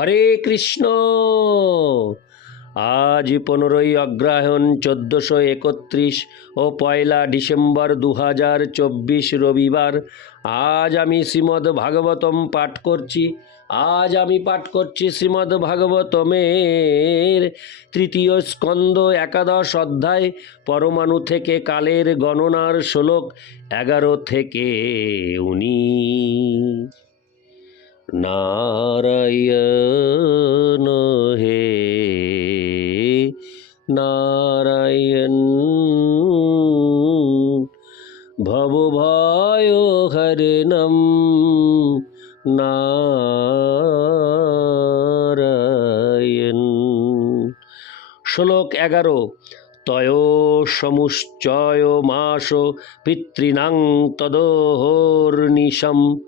হরে কৃষ্ণ। আজ পনেরোই অগ্রহায়ণ চোদ্দোশো একত্রিশ ও পয়লা ডিসেম্বর দু হাজার চব্বিশ রবিবার। আজ আমি শ্রীমদ্ ভাগবতম পাঠ করছি। আজ আমি পাঠ করছি শ্রীমদ্ ভাগবতমের তৃতীয় স্কন্দ একাদশ অধ্যায়, পরমাণু থেকে কালের গণনার শ্লোক এগারো থেকে উনিশ। নারায়ণ হে নারায়ণ ভবভয় হরণম নারায়ণ। শ্লোক এগারো তয় সমুশ্চয় মাস পিতৃণাং তদোহর্নিশম।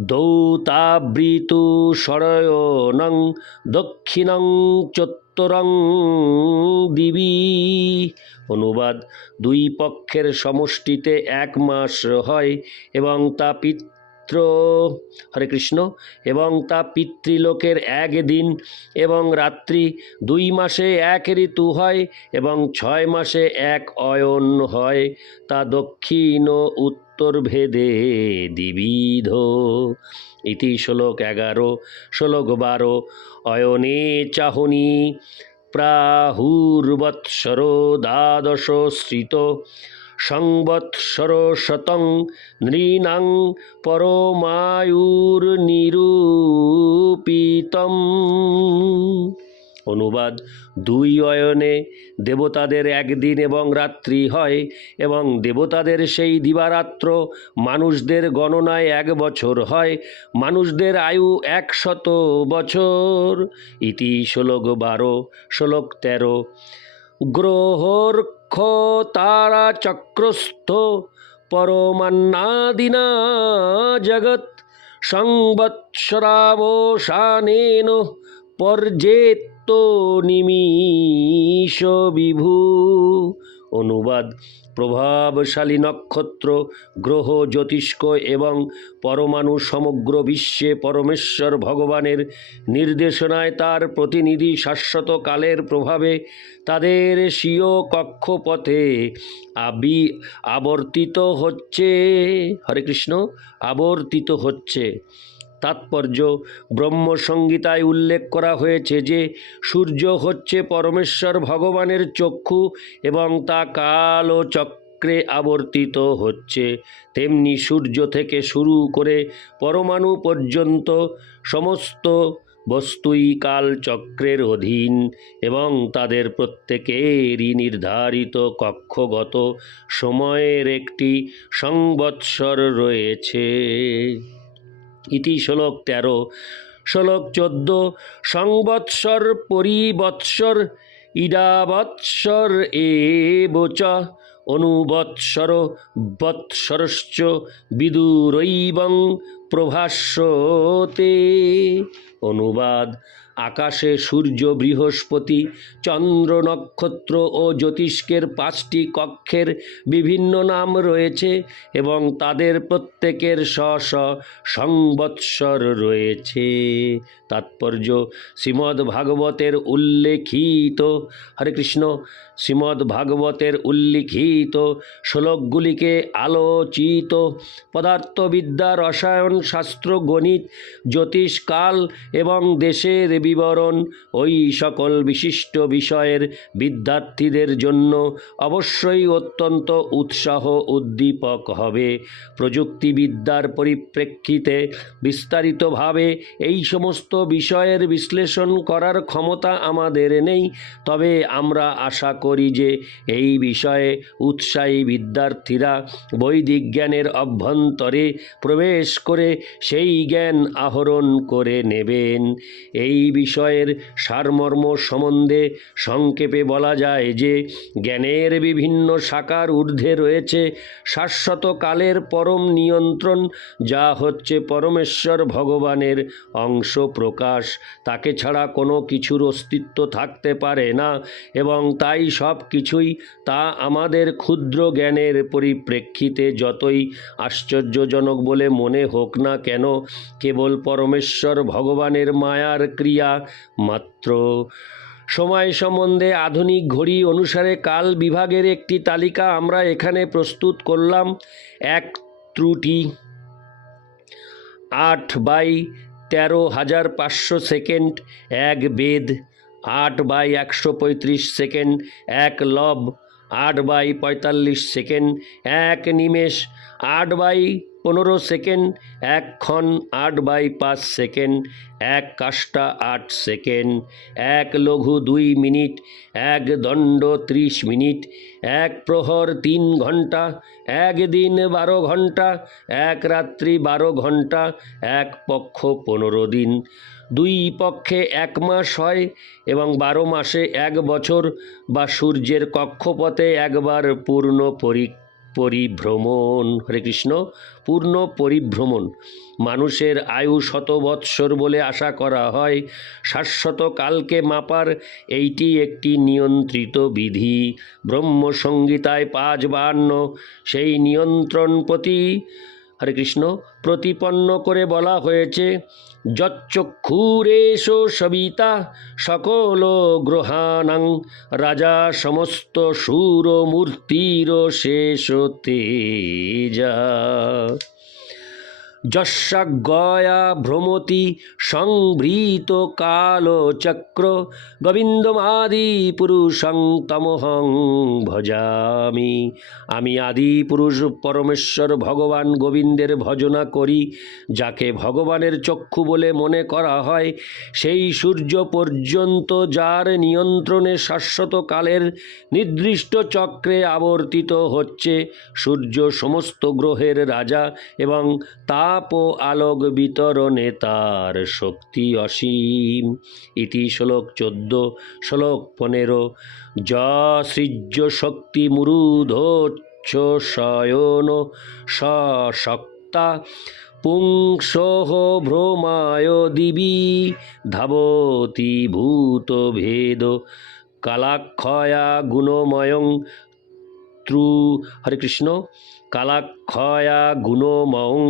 দৌতাবৃতু সরয়নং দক্ষিণং চত্বরং দিবি। অনুবাদ, দুই পক্ষের সমষ্টিতে এক মাস হয় এবং তা পিতৃ হরে কৃষ্ণ। এবং তা পিতৃলোকের এক দিন এবং রাত্রি দুই মাসে এক ঋতু হয় এবং ছয় মাসে এক অয়ন হয়। তা দক্ষিণ উত্তর ভেদে দ্বিবিধ। ইতি শ্লোক এগারো, শ্লোক বারো, অয়নে চাহনি প্রাহুর্বৎসর দ্বাদশ শ্রিত। সংবৎসর শতং নৃণাং পরমায়ুর্নিরূপিতম। অনুবাদ, দুই অয়নে দেবতাদের একদিন এবং রাত্রি হয় এবং দেবতাদের সেই দিবারাত্র মানুষদের গণনায় এক বছর হয়। মানুষদের আয়ু একশত বছর। ইতি শ্লোক বারো শ্লোক তেরো। গ্রহর্ষ তারা চক্রস্থ। পরমান্নাদিনা জগৎ সংবৎসরাবসানেন পর্যেত্ত নিমিষ বিভু। অনুবাদ প্রভাবশালী নক্ষত্র, গ্রহ, জ্যোতিষ্ক এবং পরমাণু সমগ্র বিশ্বে পরমেশ্বর ভগবানের নির্দেশনায় তার প্রতিনিধি শাশ্বত কালের প্রভাবে তাদের স্বীয় কক্ষপথে আবি, আবর্তিত হচ্ছে। হরে কৃষ্ণ, আবর্তিত হচ্ছে। তাৎপর্য। ব্রহ্মসংগীতায় উল্লেখ করা হয়েছে যে, সূর্য হচ্ছে পরমেশ্বর ভগবানের চক্ষু এবং তা কাল ও চক্রে আবর্তিত হচ্ছে। তেমনি সূর্য থেকে শুরু করে পরমাণু পর্যন্ত সমস্ত বস্তুই কাল চক্রের অধীন এবং তাদের প্রত্যেকেরই নির্ধারিত কক্ষগত সময়ের একটি সংবৎসর রয়েছে। ইতি শ্লোক তেরো। শ্লোক চোদ্দ, সংবৎসর পরিবৎসর ইডাবৎসর এ বোচ অনুবৎসর বৎসরশ্চ বিদুরৈবং প্রভাস্যতে। অনুবাদ আকাশে সূর্য, বৃহস্পতি, চন্দ্র নক্ষত্র ও জ্যোতিষ্কের পাঁচটি কক্ষের বিভিন্ন নাম রয়েছে এবং তাদের প্রত্যেকের স্ব স্ব সংবৎসর রয়েছে। তাৎপর্য শ্রীমদ্ ভাগবতের উল্লেখিত। হরে কৃষ্ণ, শ্রীমদ্ ভাগবতের উল্লিখিত শ্লোকগুলিকে আলোচিত। পদার্থবিদ্যা, রসায়ন শাস্ত্র, গণিত, জ্যোতিষকাল এবং দেশের বিবরণ ওই সকল বিশিষ্ট বিষয়ের বিদ্যার্থীদের জন্য অবশ্যই অত্যন্ত উৎসাহ উদ্দীপক হবে। প্রযুক্তিবিদ্যার পরিপ্রেক্ষিতে বিস্তারিতভাবে এই সমস্ত বিষয়ের বিশ্লেষণ করার ক্ষমতা আমাদের নেই। তবে আমরা আশা করি যে এই বিষয়ে উৎসাহী বিদ্যার্থীরা বৈদিক জ্ঞানের অভ্যন্তরে প্রবেশ করে সেই জ্ঞান আহরণ করে নেবেন। এই বিষয়ের সারমর্ম সম্বন্ধে সংক্ষেপে বলা যায় যে, জ্ঞানের বিভিন্ন শাখার ঊর্ধ্বে রয়েছে শাশ্বত কালের পরম নিয়ন্ত্রণ, যা হচ্ছে পরমেশ্বর ভগবানের অংশ প্রকাশ। তাকে ছাড়া কোনো কিছুর অস্তিত্ব থাকতে পারে না এবং তাই সব কিছুই তা আমাদের ক্ষুদ্র জ্ঞানের পরিপ্রেক্ষিতে যতই আশ্চর্যজনক বলে মনে হোক না কেন, কেবল পরমেশ্বর ভগবান ভগবানের মায়ার ক্রিয়া মাত্র। সময় সম্বন্ধে আধুনিক ঘড়ি অনুসারে কাল বিভাগের একটি তালিকা আমরা এখানে প্রস্তুত করলাম। এক ত্রুটি, আট বাই তেরো হাজার পাঁচশো সেকেন্ড, এক বেদ, আট বাই একশো পঁয়ত্রিশ সেকেন্ড, এক লব, আট বাই পঁয়তাল্লিশ সেকেন্ড, এক নিমেষ, আট বাই পনেরো সেকেন্ড, এক ক্ষণ আট বাই পাঁচ সেকেন্ড, এক কাষ্টা আট সেকেন্ড, এক লঘু দুই মিনিট, এক দণ্ড ত্রিশ মিনিট, এক প্রহর তিন ঘণ্টা এক দিন বারো ঘণ্টা এক রাত্রি বারো ঘণ্টা এক পক্ষ পনেরো দিন। দুই পক্ষে এক মাস হয় এবং বারো মাসে এক বছর বা সূর্যের কক্ষপথে একবার পূর্ণ পরি পরিভ্রমণ। হরে কৃষ্ণ, পূর্ণ পরিভ্রমণ। মানুষের আয়ু শত বৎসর বলে আশা করা হয়। শাশ্বত কালকে মাপার, এইটি একটি নিয়ন্ত্রিত বিধি। ব্রহ্মসংগীতায় পাঁচ বান্ন সেই নিয়ন্ত্রণ প্রতি হরে কৃষ্ণ, প্রতিপন্ন করে বলা হয়েছে যচ্চক্ষুরেশ সবিতা সকল গ্রহাণাং রাজা সমস্ত সুর মূর্তির শেষ তেজা। যস্যাজ্ঞয়া ভ্রমতি সংভৃত কালচক্র গোবিন্দমাদি পুরুষং তমহং ভজামি। আমি আদি পুরুষ পরমেশ্বর ভগবান গোবিন্দের ভজনা করি, যাকে ভগবানের চক্ষু বলে মনে করা হয়, সেই সূর্য পর্যন্ত যার নিয়ন্ত্রণে শাশ্বত কালের নির্দিষ্ট চক্রে আবর্তিত হচ্ছে সূর্য সমস্ত গ্রহের রাজা এবং তাপ ও আলোক বিতরণে তার শক্তি অসীম। ইতি শ্লোক চোদ্দ, শ্লোক পনেরো। য সৃজ্য শক্তি মুরুধোচ্ছ শয়ন সশক্তা পুংসহ ভ্রমায় দিবি, ধাবতি ভূত ভেদ, কালাক্ষয়া গুণময়ং ত্রু। হরে কৃষ্ণ, কালাক্ষয়া গুণময়ং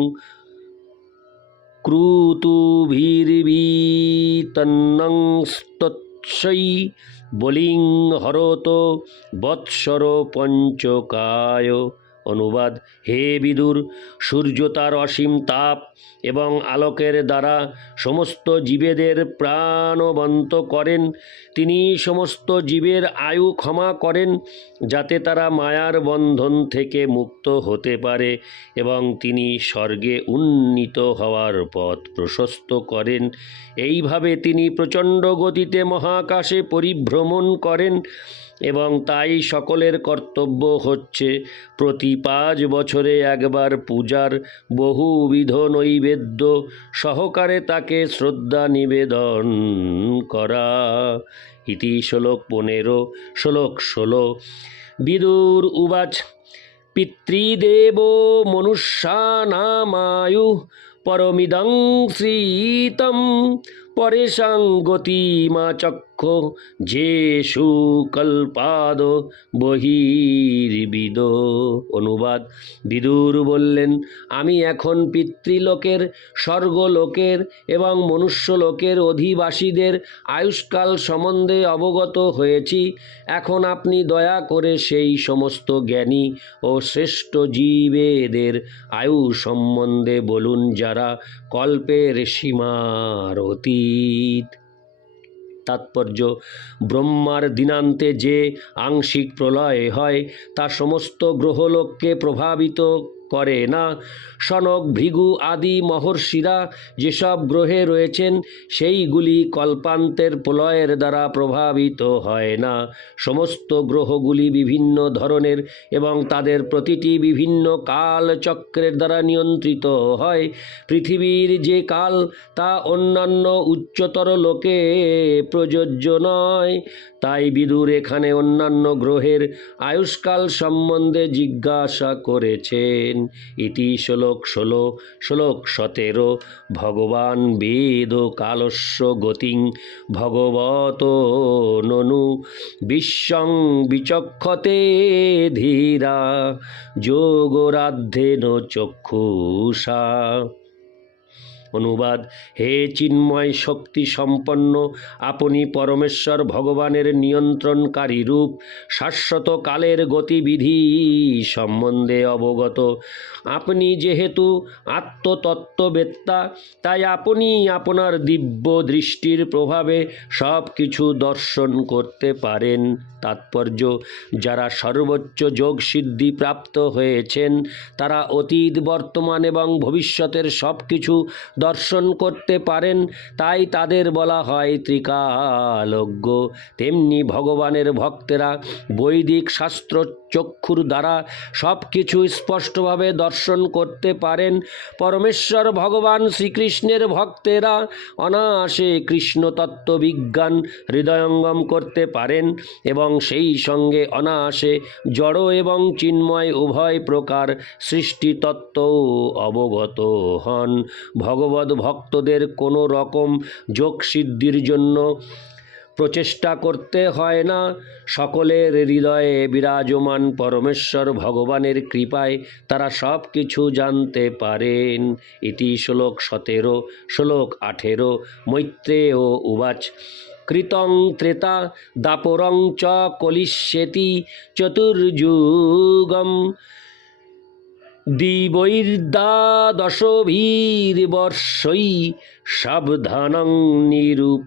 ক্রুতুভির্বিতন্নং স্তৎসৈ বলিং হরত বৎসর পঞ্চকায় অনুবাদ, হে বিদুর, সূর্য তার অসীম তাপ এবং আলোকের দ্বারা সমস্ত জীবেদের প্রাণবন্ত করেন। তিনি সমস্ত জীবের আয়ু ক্ষমা করেন, যাতে তারা মায়ার বন্ধন থেকে মুক্ত হতে পারে এবং তিনি স্বর্গে উন্নীত হওয়ার পথ প্রশস্ত করেন। এইভাবে তিনি প্রচণ্ড গতিতে মহাকাশে পরিভ্রমণ করেন। এবং তাই সকলের কর্তব্য হচ্ছে প্রতি পাঁচ বছরে একবার পূজার বহুবিধ নৈবেদ্য সহকারে তাকে শ্রদ্ধা নিবেদন করা। ইতি শ্লোক পনেরো, শ্লোক ষোলো। বিদুর উবাচ, পিতৃদেব মনুষ্যানামায়ু পরমিদং শ্রীতম পরেশাং গতিমা চক্ষ যেষু কল্পাদ বহির্বিদ। অনুবাদ। বিদুর বললেন, আমি এখন পিতৃলোকের, স্বর্গলোকের এবং মনুষ্যলোকের অধিবাসীদের আয়ুষ্কাল সম্বন্ধে অবগত হয়েছি। এখন আপনি দয়া করে সেই সমস্ত জ্ঞানী ও শ্রেষ্ঠ জীবেদের আয়ু সম্বন্ধে বলুন যারা কল্পের সীমার অতীত। তাৎপর্য। ব্রহ্মার দিনান্তে যে আংশিক প্রলয় হয় তা সমস্ত গ্রহলোককে প্রভাবিত করে না। সনক, ভৃগু আদি মহর্ষিরা যেসব গ্রহে রয়েছেন, সেইগুলি কল্পান্তের প্রলয়ের দ্বারা প্রভাবিত হয় না। সমস্ত গ্রহগুলি বিভিন্ন ধরনের এবং তাদের প্রতিটি বিভিন্ন কাল চক্রের দ্বারা নিয়ন্ত্রিত হয়। পৃথিবীর যে কাল, তা অন্যান্য উচ্চতর লোকে প্রযোজ্য নয়। তাই বিদুর এখানে অন্যান্য গ্রহের আয়ুষ্কাল সম্বন্ধে জিজ্ঞাসা করেছেন। ইতি শ্লোক ষোলো, শ্লোক সতেরো, ভগবান বেদ কালস্য গতিং ভগবত ননু, বিশ্বং বিচক্ষতে ধীরা যোগরাধ্যেন চক্ষুষা। অনুবাদ। হে চিন্ময় শক্তি সম্পন্ন, আপনি পরমেশ্বর ভগবানের নিয়ন্ত্রণকারী রূপ, শাশ্বত কালের গতিবিধি সম্বন্ধে অবগত। আপনি যেহেতু আত্মতত্ত্ববেত্তা, তাই আপনি আপনার দিব্য দৃষ্টির প্রভাবে সব কিছু দর্শন করতে পারেন। তাৎপর্য, যারা সর্বোচ্চ যোগ সিদ্ধি প্রাপ্ত হয়েছেন, তারা অতীত, বর্তমান এবং ভবিষ্যতের সব কিছু দর্শন করতে পারেন, তাই তাদের বলা হয় ত্রিকালজ্ঞ। তেমনি ভগবানের ভক্তেরা বৈদিক শাস্ত্র চক্ষুর দ্বারা সব কিছু স্পষ্টভাবে দর্শন করতে পারেন। পরমেশ্বর ভগবান শ্রীকৃষ্ণের ভক্তেরা অনায়াসে কৃষ্ণ তত্ত্ববিজ্ঞান হৃদয়ঙ্গম করতে পারেন এবং সেই সঙ্গে অনায়াসে জড় এবং চিন্ময় উভয় প্রকার সৃষ্টিতত্ত্বও অবগত হন। ভগবত ভক্তদের কোনো রকম যোগসিদ্ধির জন্য প্রচেষ্টা করতে হয় না। সকলের হৃদয়ে বিরাজমান পরমেশ্বর ভগবানের কৃপায় তারা সব কিছু জানতে পারেন। ইতি শ্লোক সতেরো, শ্লোক আঠেরো মৈত্রেয় উবাচ। কৃতং ত্রেতা দাপরং চ কলিষ্যেতি চতুর্যুগম। দিবৈর্দ্বাদশভীর্বর্ষৈ সাবধানং নিরূপিতম।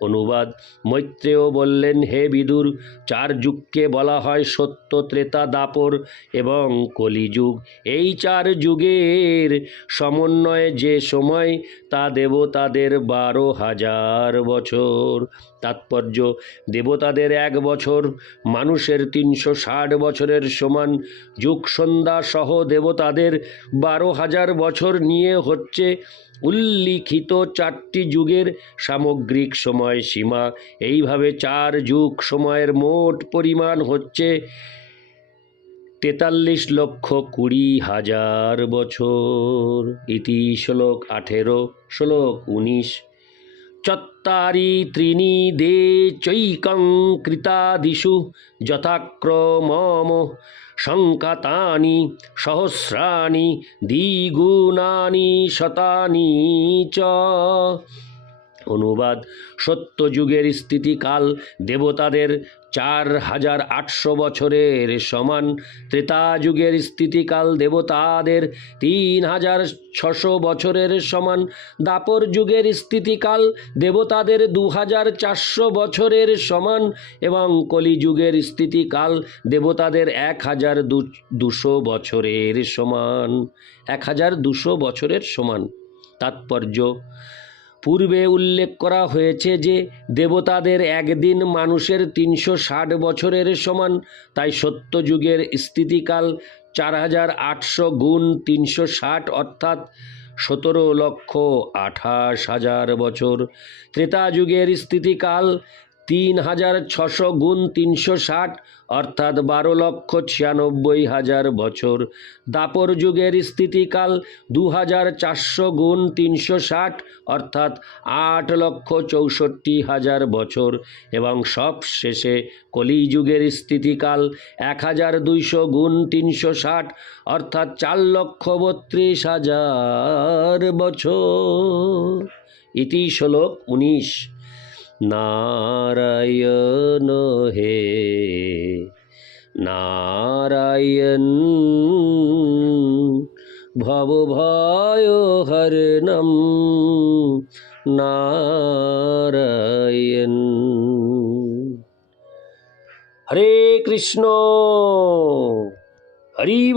অনুবাদ, মৈত্রেয় বললেন, হে বিদুর, চার যুগকে বলা হয় সত্য ত্রেতা দাপর এবং কলিযুগ। এই চার যুগের সমন্বয়ে যে সময়, তা দেবতাদের বারো হাজার বছর। তাৎপর্য, দেবতাদের এক বছর, মানুষের তিনশো ষাট বছরের সমান। যুগ সন্ধ্যা সহ দেবতাদের বারো হাজার বছর নিয়ে হচ্ছে উল্লিখিত চারটি যুগের সামগ্রিক সময় সীমা। এইভাবে চার যুগ সময়ের মোট পরিমাণ হচ্ছে তেতাল্লিশ লক্ষ কুড়ি হাজার বছর। ইতি শ্লোক আঠেরো, শ্লোক উনিশ। চত্বারি ত্রিনি দে চৈকং কৃতাদিষু যথাক্রমম সংকাতানি সহস্রাণি দ্বিগুণানি শতানি চ অনুবাদ। সত্য যুগের স্থিতিকাল দেবতাদের চার হাজার আটশো বছরের সমান। ত্রেতা যুগের স্থিতিকাল দেবতাদের তিন হাজার ছশো বছরের সমান। দাপর যুগের স্থিতিকাল দেবতাদের দু হাজার চারশো বছরের সমান। এবং কলিযুগের স্থিতিকাল দেবতাদের এক হাজার দুশো বছরের সমান। এক হাজার দুশো বছরের সমান। তাৎপর্য পূর্বে উল্লেখ করা হয়েছে যে দেবতাদের একদিন মানুষের তিনশো ষাট বছরের সমান, তাই সত্যযুগের স্থিতিকাল চার হাজার আটশো গুণ তিনশো ষাট, অর্থাৎ সতেরো লক্ষ আঠাশ হাজার বছর। ত্রেতা যুগের স্থিতিকাল তিন হাজার ছশো গুণ তিনশো ষাট, অর্থাৎ বারো লক্ষ ছিয়ানব্বই হাজার বছর। দাপর যুগের স্থিতিকাল দু হাজার চারশো গুণ তিনশো ষাট, অর্থাৎ আট লক্ষ চৌষট্টি হাজার বছর। এবং সব শেষে কলিযুগের স্থিতিকাল এক হাজার দুইশো গুণ তিনশো ষাট, অর্থাৎ চার লক্ষ বত্রিশ হাজার বছর। ইতি শ্লোক উনিশ। নারায়ণ হে নারায়ণ ভব ভয় হরণম নারায়ণ। হরে কৃষ্ণ হরি